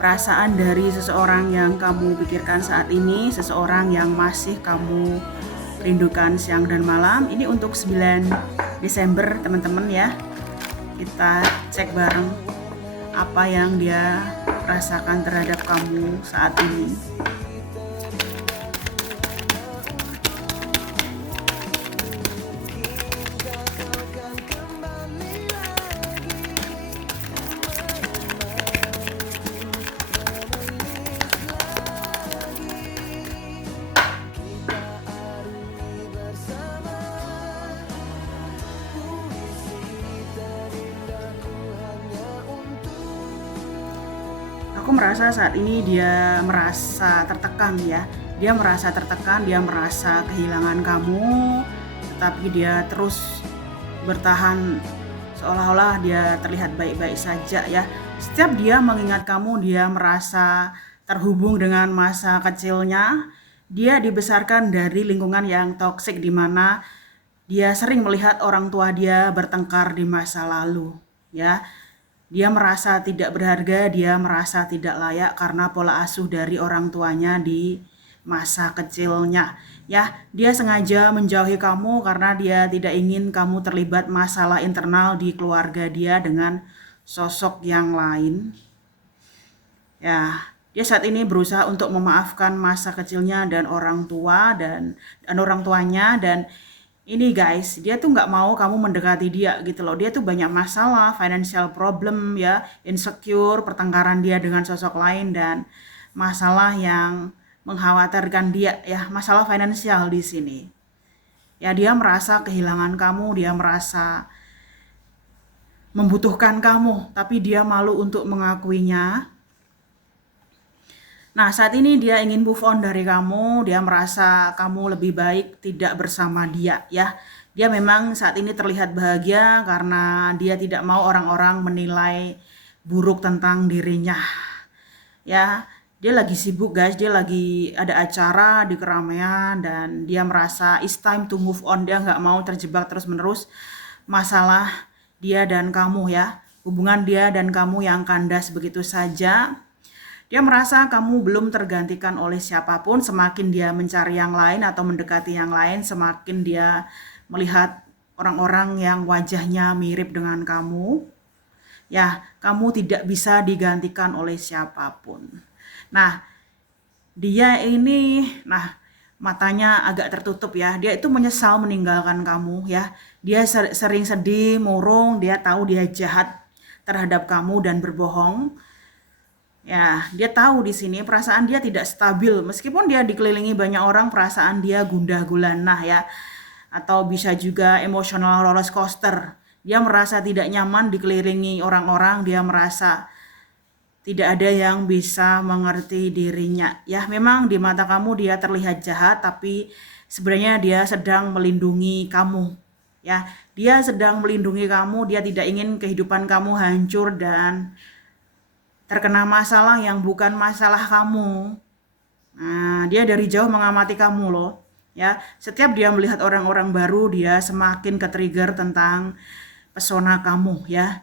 perasaan dari seseorang yang kamu pikirkan saat ini, seseorang yang masih kamu rindukan siang dan malam. Ini untuk 9 Desember teman-teman ya. Kita cek bareng apa yang dia rasakan terhadap kamu saat ini. Aku merasa saat ini dia merasa tertekan ya. Dia merasa tertekan, dia merasa kehilangan kamu, tetapi dia terus bertahan seolah-olah dia terlihat baik-baik saja ya. Setiap dia mengingat kamu, dia merasa terhubung dengan masa kecilnya. Dia dibesarkan dari lingkungan yang toksik di mana dia sering melihat orang tua dia bertengkar di masa lalu ya. Dia merasa tidak berharga, dia merasa tidak layak karena pola asuh dari orang tuanya di masa kecilnya. Ya, dia sengaja menjauhi kamu karena dia tidak ingin kamu terlibat masalah internal di keluarga dia dengan sosok yang lain. Ya, dia saat ini berusaha untuk memaafkan masa kecilnya dan orang tua dan orang tuanya dan ini guys, dia tuh nggak mau kamu mendekati dia gitu loh. Dia tuh banyak masalah, financial problem ya, insecure, pertengkaran dia dengan sosok lain dan masalah yang mengkhawatirkan dia ya, masalah finansial di sini. Ya, dia merasa kehilangan kamu, dia merasa membutuhkan kamu, tapi dia malu untuk mengakuinya. Nah, saat ini dia ingin move on dari kamu, dia merasa kamu lebih baik tidak bersama dia ya. Dia memang saat ini terlihat bahagia karena dia tidak mau orang-orang menilai buruk tentang dirinya. Ya, dia lagi sibuk guys, dia lagi ada acara di keramaian dan dia merasa it's time to move on. Dia nggak mau terjebak terus-menerus masalah dia dan kamu ya. Hubungan dia dan kamu yang kandas begitu saja. Dia merasa kamu belum tergantikan oleh siapapun, semakin dia mencari yang lain atau mendekati yang lain, semakin dia melihat orang-orang yang wajahnya mirip dengan kamu. Ya, kamu tidak bisa digantikan oleh siapapun. Nah, dia ini, matanya agak tertutup ya. Dia itu menyesal meninggalkan kamu ya. Dia sering sedih, murung, dia tahu dia jahat terhadap kamu dan berbohong. Ya, dia tahu di sini perasaan dia tidak stabil. Meskipun dia dikelilingi banyak orang, perasaan dia gundah gulana ya. Atau bisa juga emosional roller coaster. Dia merasa tidak nyaman dikelilingi orang-orang, dia merasa tidak ada yang bisa mengerti dirinya. Ya, memang di mata kamu dia terlihat jahat, tapi sebenarnya dia sedang melindungi kamu. Ya, dia sedang melindungi kamu, dia tidak ingin kehidupan kamu hancur dan terkena masalah yang bukan masalah kamu. Nah, dia dari jauh mengamati kamu loh. Ya, setiap dia melihat orang-orang baru, dia semakin ke-trigger tentang pesona kamu ya.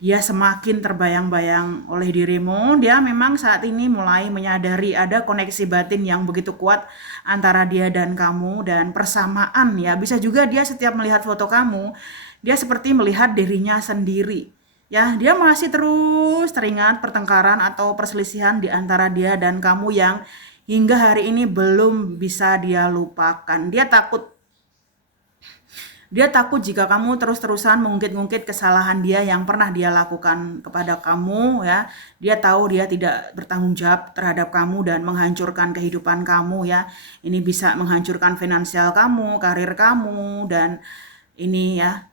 Dia semakin terbayang-bayang oleh dirimu. Dia memang saat ini mulai menyadari ada koneksi batin yang begitu kuat antara dia dan kamu dan persamaan ya. Bisa juga dia setiap melihat foto kamu, dia seperti melihat dirinya sendiri. Ya, dia masih terus teringat pertengkaran atau perselisihan di antara dia dan kamu yang hingga hari ini belum bisa dia lupakan. Dia takut jika kamu terus-terusan mengungkit-ungkit kesalahan dia yang pernah dia lakukan kepada kamu ya. Dia tahu dia tidak bertanggung jawab terhadap kamu dan menghancurkan kehidupan kamu ya. Ini bisa menghancurkan finansial kamu, karir kamu dan ini ya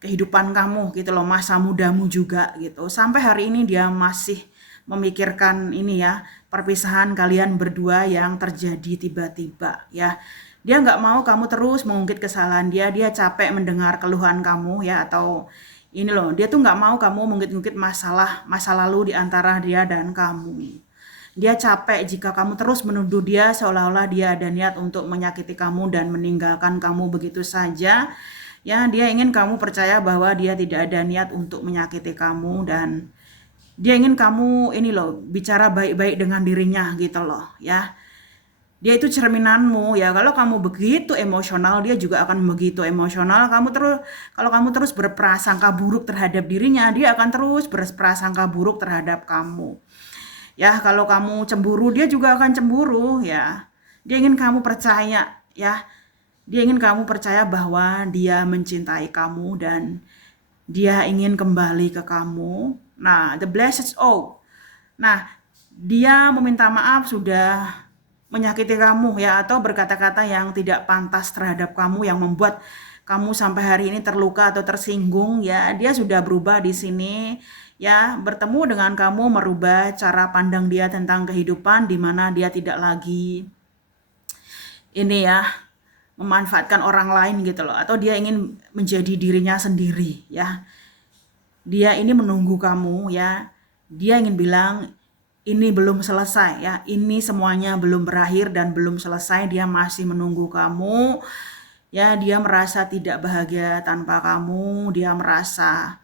kehidupan kamu gitu loh, masa mudamu juga gitu. Sampai hari ini dia masih memikirkan ini ya, perpisahan kalian berdua yang terjadi tiba-tiba ya. Dia nggak mau kamu terus mengungkit kesalahan dia, dia capek mendengar keluhan kamu ya, atau ini loh, dia tuh nggak mau kamu mengungkit-ungkit masalah masa lalu di antara dia dan kamu. Dia capek jika kamu terus menuduh dia seolah-olah dia ada niat untuk menyakiti kamu dan meninggalkan kamu begitu saja. Ya, dia ingin kamu percaya bahwa dia tidak ada niat untuk menyakiti kamu dan Dia ingin kamu ini loh, bicara baik-baik dengan dirinya gitu loh ya. Dia itu cerminanmu ya. Kalau kamu begitu emosional, dia juga akan begitu emosional. Kalau kamu terus berprasangka buruk terhadap dirinya, dia akan terus berprasangka buruk terhadap kamu. Ya, kalau kamu cemburu, dia juga akan cemburu ya. Dia ingin kamu percaya ya. Dia ingin kamu percaya bahwa dia mencintai kamu dan dia ingin kembali ke kamu. Nah, the blessed oh. Nah, dia meminta maaf sudah menyakiti kamu ya, atau berkata-kata yang tidak pantas terhadap kamu yang membuat kamu sampai hari ini terluka atau tersinggung ya. Dia sudah berubah di sini ya, bertemu dengan kamu, merubah cara pandang dia tentang kehidupan, di mana dia tidak lagi ini ya memanfaatkan orang lain gitu loh, atau dia ingin menjadi dirinya sendiri ya. Dia ini menunggu kamu ya. Dia ingin bilang ini belum selesai ya. Ini semuanya belum berakhir dan belum selesai. Dia masih menunggu kamu. Ya, dia merasa tidak bahagia tanpa kamu. Dia merasa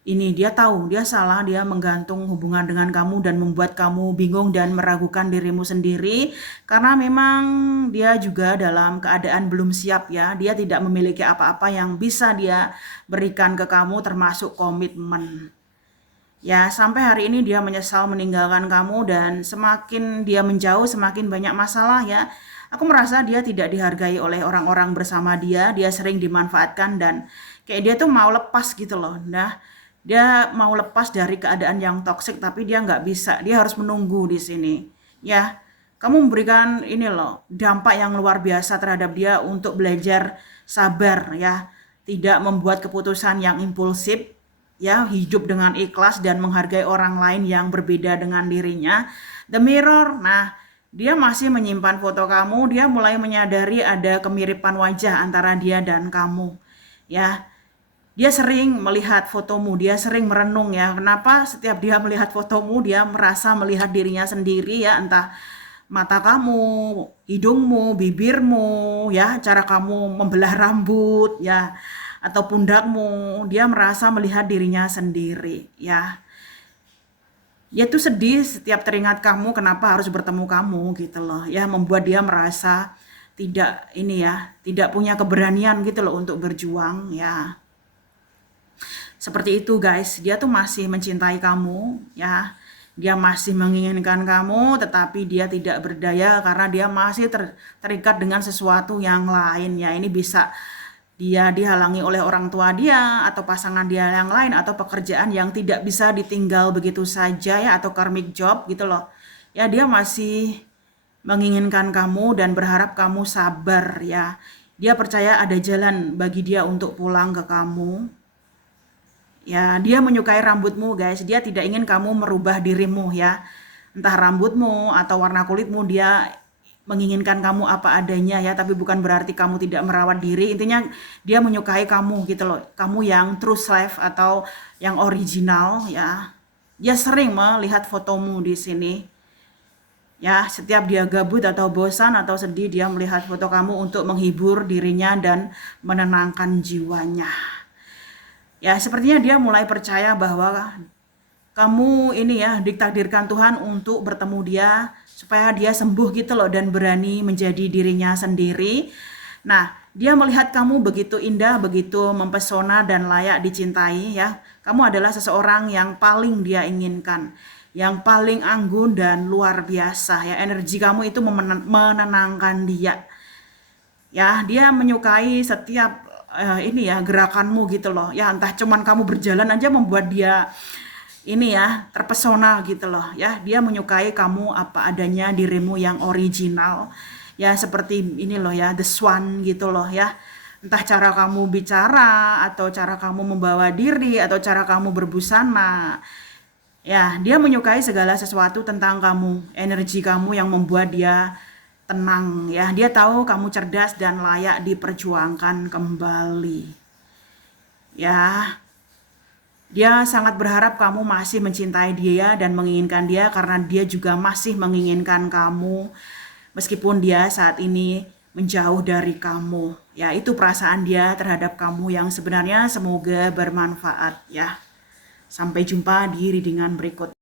ini dia tahu dia salah, dia menggantung hubungan dengan kamu dan membuat kamu bingung dan meragukan dirimu sendiri karena memang dia juga dalam keadaan belum siap ya. Dia tidak memiliki apa-apa yang bisa dia berikan ke kamu termasuk komitmen. Ya, sampai hari ini dia menyesal meninggalkan kamu dan semakin dia menjauh semakin banyak masalah ya. Aku merasa dia tidak dihargai oleh orang-orang bersama dia, dia sering dimanfaatkan dan kayak dia tuh mau lepas gitu loh. Nah, dia mau lepas dari keadaan yang toksik tapi dia nggak bisa, dia harus menunggu di sini. Ya, kamu memberikan ini loh, dampak yang luar biasa terhadap dia untuk belajar sabar ya, tidak membuat keputusan yang impulsif ya, hidup dengan ikhlas dan menghargai orang lain yang berbeda dengan dirinya. The Mirror, nah dia masih menyimpan foto kamu, dia mulai menyadari ada kemiripan wajah antara dia dan kamu. Ya, dia sering melihat fotomu, dia sering merenung ya. Kenapa setiap dia melihat fotomu, dia merasa melihat dirinya sendiri ya, entah mata kamu, hidungmu, bibirmu, ya, cara kamu membelah rambut, ya, atau pundakmu, dia merasa melihat dirinya sendiri, ya. Dia tuh sedih setiap teringat kamu, kenapa harus bertemu kamu gitu loh, ya, membuat dia merasa tidak ini ya, tidak punya keberanian gitu loh untuk berjuang, ya. Seperti itu guys, dia tuh masih mencintai kamu, ya. Dia masih menginginkan kamu, tetapi dia tidak berdaya karena dia masih terikat dengan sesuatu yang lain. Ya, ini bisa dia dihalangi oleh orang tua dia, atau pasangan dia yang lain, atau pekerjaan yang tidak bisa ditinggal begitu saja ya, atau karmic job gitu loh. Ya, dia masih menginginkan kamu dan berharap kamu sabar ya. Dia percaya ada jalan bagi dia untuk pulang ke kamu. Ya, dia menyukai rambutmu, guys. Dia tidak ingin kamu merubah dirimu ya. Entah rambutmu atau warna kulitmu, dia menginginkan kamu apa adanya ya, tapi bukan berarti kamu tidak merawat diri. Intinya dia menyukai kamu gitu loh. Kamu yang true self atau yang original ya. Dia sering melihat fotomu di sini. Ya, setiap dia gabut atau bosan atau sedih, dia melihat foto kamu untuk menghibur dirinya dan menenangkan jiwanya. Ya, sepertinya dia mulai percaya bahwa kamu ini ya ditakdirkan Tuhan untuk bertemu dia supaya dia sembuh gitu loh dan berani menjadi dirinya sendiri. Nah, dia melihat kamu begitu indah, begitu mempesona dan layak dicintai ya. Kamu adalah seseorang yang paling dia inginkan, yang paling anggun dan luar biasa ya. Energi kamu itu menenangkan dia. Ya, dia menyukai setiap ini ya gerakanmu gitu loh ya, entah cuman kamu berjalan aja membuat dia ini ya terpesona gitu loh ya. Dia menyukai kamu apa adanya, dirimu yang original ya, seperti ini loh ya, the swan gitu loh ya. Entah cara kamu bicara atau cara kamu membawa diri atau cara kamu berbusana ya, dia menyukai segala sesuatu tentang kamu, energi kamu yang membuat dia tenang ya. Dia tahu kamu cerdas dan layak diperjuangkan kembali. Ya, dia sangat berharap kamu masih mencintai dia dan menginginkan dia karena dia juga masih menginginkan kamu meskipun dia saat ini menjauh dari kamu. Ya, itu perasaan dia terhadap kamu yang sebenarnya semoga bermanfaat ya. Sampai jumpa di readingan berikut.